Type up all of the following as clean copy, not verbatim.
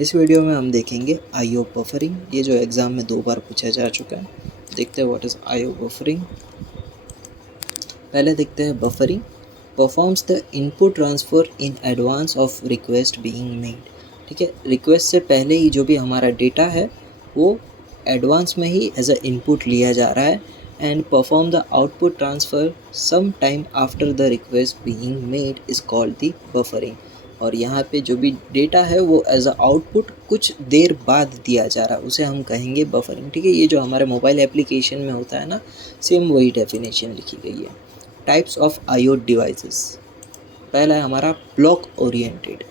इस वीडियो में हम देखेंगे आईओ बफरिंग। ये जो एग्ज़ाम में 2 बार पूछा जा चुका है। देखते हैं व्हाट इज़ आईओ बफरिंग। पहले देखते हैं buffering performs the input transfer in advance of request being made. ठीक है, रिक्वेस्ट से पहले ही जो भी हमारा डेटा है वो एडवांस में ही एज अ इनपुट लिया जा रहा है and perform the output transfer some time after the request being made is called the buffering. और यहाँ पे जो भी डेटा है वो एज अ आउटपुट कुछ देर बाद दिया जा रहा है, उसे हम कहेंगे बफरिंग। ठीक है, ये जो हमारे मोबाइल एप्लीकेशन में होता है ना, सेम वही डेफिनेशन लिखी गई है। Types of IO devices. पहला है हमारा ब्लॉक ओरिएंटेड।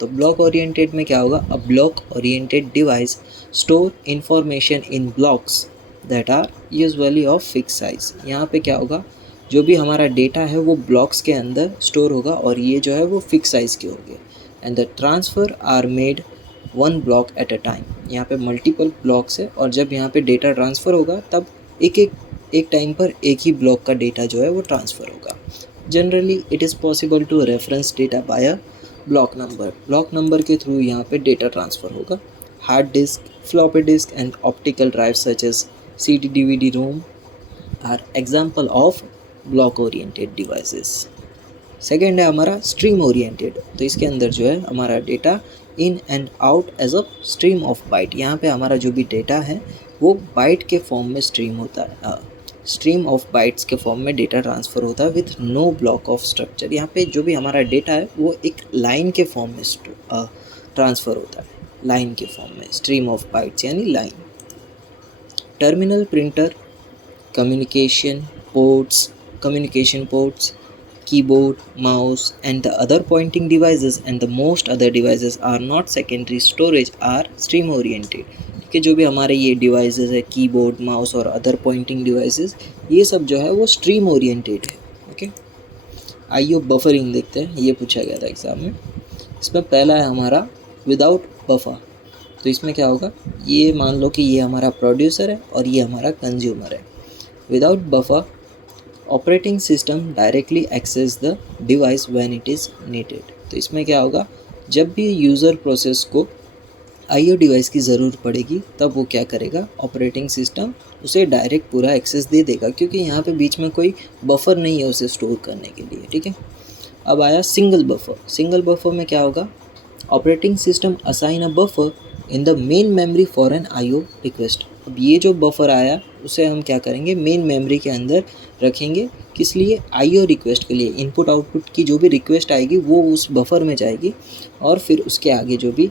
तो ब्लॉक ओरिएंटेड में क्या होगा? A block oriented device store information in blocks that are usually of fix size. यहाँ पे क्या होगा? जो भी हमारा डेटा है वो ब्लॉक्स के अंदर स्टोर होगा और ये जो है वो फिक्स साइज़ के होंगे। And the transfer R made one block at a time. यहाँ पे मल्टीपल ब्लॉक्स है और जब यहाँ पे डेटा ट्रांसफ़र होगा तब एक टाइम पर एक ही ब्लॉक का डेटा जो है वो ट्रांसफ़र होगा। Generally it is possible to reference data by a block number के थ्रू यहाँ पे डेटा ट्रांसफ़र होगा। Hard disk, floppy disk and optical drive such as CD, DVD, ROM are example of block oriented devices. Second है हमारा stream oriented. तो इसके अंदर जो है हमारा data in and out as a stream of byte. यहाँ पे हमारा जो भी डेटा है वो बाइट के फॉर्म में स्ट्रीम होता है, स्ट्रीम ऑफ बाइट्स के फॉर्म में डेटा ट्रांसफ़र होता है with no block of structure. यहाँ पे जो भी हमारा डेटा है वो एक लाइन के फॉर्म में ट्रांसफ़र होता है, लाइन के फॉर्म में, स्ट्रीम ऑफ बाइट्स यानी line. Terminal printer, communication ports, keyboard, mouse and the other pointing devices and the most other devices are not secondary storage, are stream oriented। ठीक है, जो भी हमारे ये डिवाइसेस है, कीबोर्ड, माउस और अदर पॉइंटिंग डिवाइसेस, ये सब जो है वो स्ट्रीम ओरिएंटेड है। ओके, आइए बफरिंग देखते हैं। ये पूछा गया था एग्जाम में। इसमें पहला है हमारा विदाउट बफर। तो इसमें क्या होगा? ये मान लो कि ये हमारा प्रोड्यूसर है और ये हमारा कंज्यूमर है। Without buffer operating system directly access the device when it is needed. तो इसमें क्या होगा? जब भी यूज़र प्रोसेस को आईओ डिवाइस की ज़रूरत पड़ेगी तब वो क्या करेगा? ऑपरेटिंग सिस्टम उसे डायरेक्ट पूरा एक्सेस दे देगा, क्योंकि यहाँ पे बीच में कोई बफर नहीं है उसे स्टोर करने के लिए। ठीक है, अब आया सिंगल बफर। सिंगल बफर में क्या होगा? Operating system assign a buffer in the main memory for an IO request. अब ये जो बफर आया उसे हम क्या करेंगे? मेन मेमोरी के अंदर रखेंगे। किस लिए? आईओ रिक्वेस्ट के लिए। इनपुट आउटपुट की जो भी रिक्वेस्ट आएगी वो उस बफर में जाएगी और फिर उसके आगे जो भी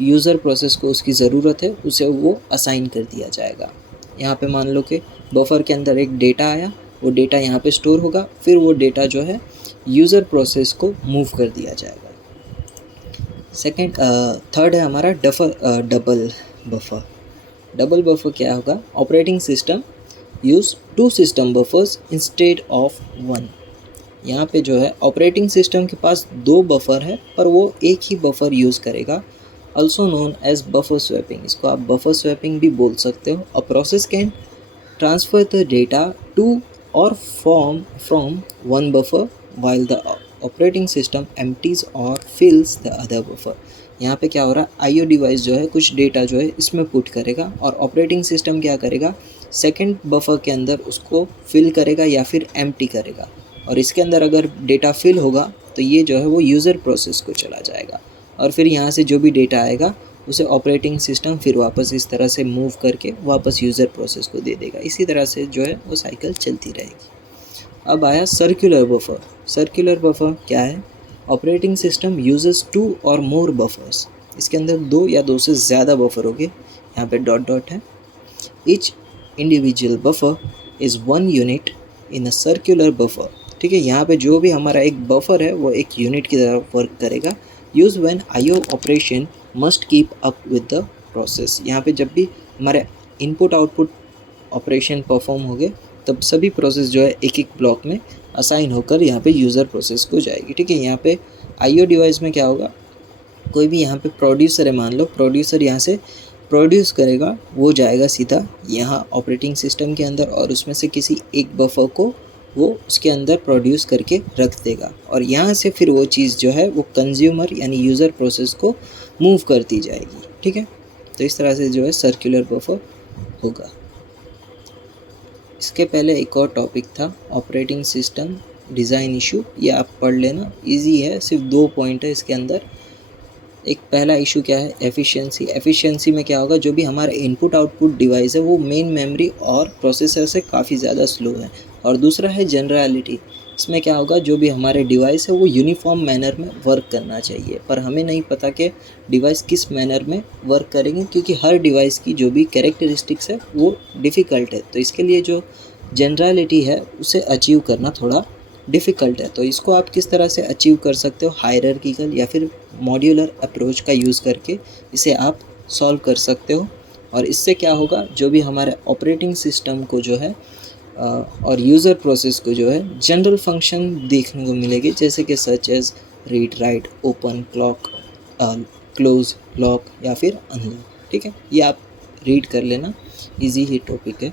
यूज़र प्रोसेस को उसकी ज़रूरत है उसे वो असाइन कर दिया जाएगा। यहाँ पे मान लो कि बफर के अंदर एक डेटा आया, वो डेटा यहाँ पे स्टोर होगा, फिर वो डेटा जो है यूज़र प्रोसेस को मूव कर दिया जाएगा। थर्ड है हमारा डबल बफर। डबल बफर क्या होगा? Operating system use 2 system buffers instead of 1। यहाँ पे जो है ऑपरेटिंग सिस्टम के पास 2 बफर है पर वो एक ही बफर यूज़ करेगा, also known as buffer swapping. इसको आप बफर स्वैपिंग भी बोल सकते हो। A process can transfer the data to or from one buffer while the operating system empties or fills the other buffer। यहाँ पे क्या हो रहा है? आईओ डिवाइस जो है कुछ डेटा जो है इसमें पुट करेगा और ऑपरेटिंग सिस्टम क्या करेगा? सेकंड बफर के अंदर उसको फिल करेगा या फिर एम्प्टी करेगा। और इसके अंदर अगर डेटा फिल होगा तो ये जो है वो यूज़र प्रोसेस को चला जाएगा और फिर यहाँ से जो भी डेटा आएगा उसे ऑपरेटिंग सिस्टम फिर वापस इस तरह से मूव करके वापस यूज़र प्रोसेस को दे देगा। इसी तरह से जो है वो साइकिल चलती रहेगी। अब आया सर्कुलर बफर। सर्कुलर बफर क्या है? ऑपरेटिंग सिस्टम यूजेस 2 और मोर बफर्स। इसके अंदर 2 या 2 से ज़्यादा बफर होंगे। यहाँ पे डॉट डॉट है। Each individual buffer is 1 unit in a circular buffer. ठीक है, यहाँ पे जो भी हमारा एक बफर है वो एक यूनिट की तरह वर्क करेगा। Use when IO operation must keep up with the process. यहाँ पे जब भी हमारे इनपुट आउटपुट ऑपरेशन परफॉर्म हो गए तब सभी प्रोसेस जो है एक एक ब्लॉक में असाइन होकर यहाँ पे यूज़र प्रोसेस को जाएगी। ठीक है, यहाँ पे आईओ डिवाइस में क्या होगा? कोई भी यहाँ पे प्रोड्यूसर है, मान लो प्रोड्यूसर यहाँ से प्रोड्यूस करेगा, वो जाएगा सीधा यहाँ ऑपरेटिंग सिस्टम के अंदर और उसमें से किसी एक बफर को वो उसके अंदर प्रोड्यूस करके रख देगा और यहाँ से फिर वो चीज़ जो है वो कंज्यूमर यानी यूज़र प्रोसेस को मूव करती जाएगी, ठीक है। तो इस तरह से जो है सर्कुलर बफर होगा। इसके पहले एक और टॉपिक था ऑपरेटिंग सिस्टम डिज़ाइन इशू, ये आप पढ़ लेना, इजी है, सिर्फ 2 पॉइंट है इसके अंदर। एक पहला इशू क्या है, एफिशिएंसी। एफिशिएंसी में क्या होगा, जो भी हमारा इनपुट आउटपुट डिवाइस है वो मेन मेमोरी और प्रोसेसर से काफ़ी ज़्यादा स्लो है। और दूसरा है जनरलिटी। इसमें क्या होगा, जो भी हमारे डिवाइस है वो यूनिफॉर्म मैनर में वर्क करना चाहिए, पर हमें नहीं पता कि डिवाइस किस मैनर में वर्क करेंगे, क्योंकि हर डिवाइस की जो भी कैरेक्टरिस्टिक्स है वो डिफ़िकल्ट है। तो इसके लिए जो जनरलिटी है उसे अचीव करना थोड़ा डिफ़िकल्ट है। तो इसको आप किस तरह से अचीव कर सकते हो, हायरार्किकल या फिर मॉड्यूलर अप्रोच का यूज़ करके इसे आप सॉल्व कर सकते हो। और इससे क्या होगा, जो भी हमारे ऑपरेटिंग सिस्टम को जो है और यूज़र प्रोसेस को जो है जनरल फंक्शन देखने को मिलेगी, जैसे कि such as read write open clock close lock या फिर अनलॉक, ठीक है। ये आप रीड कर लेना, इजी ही टॉपिक है।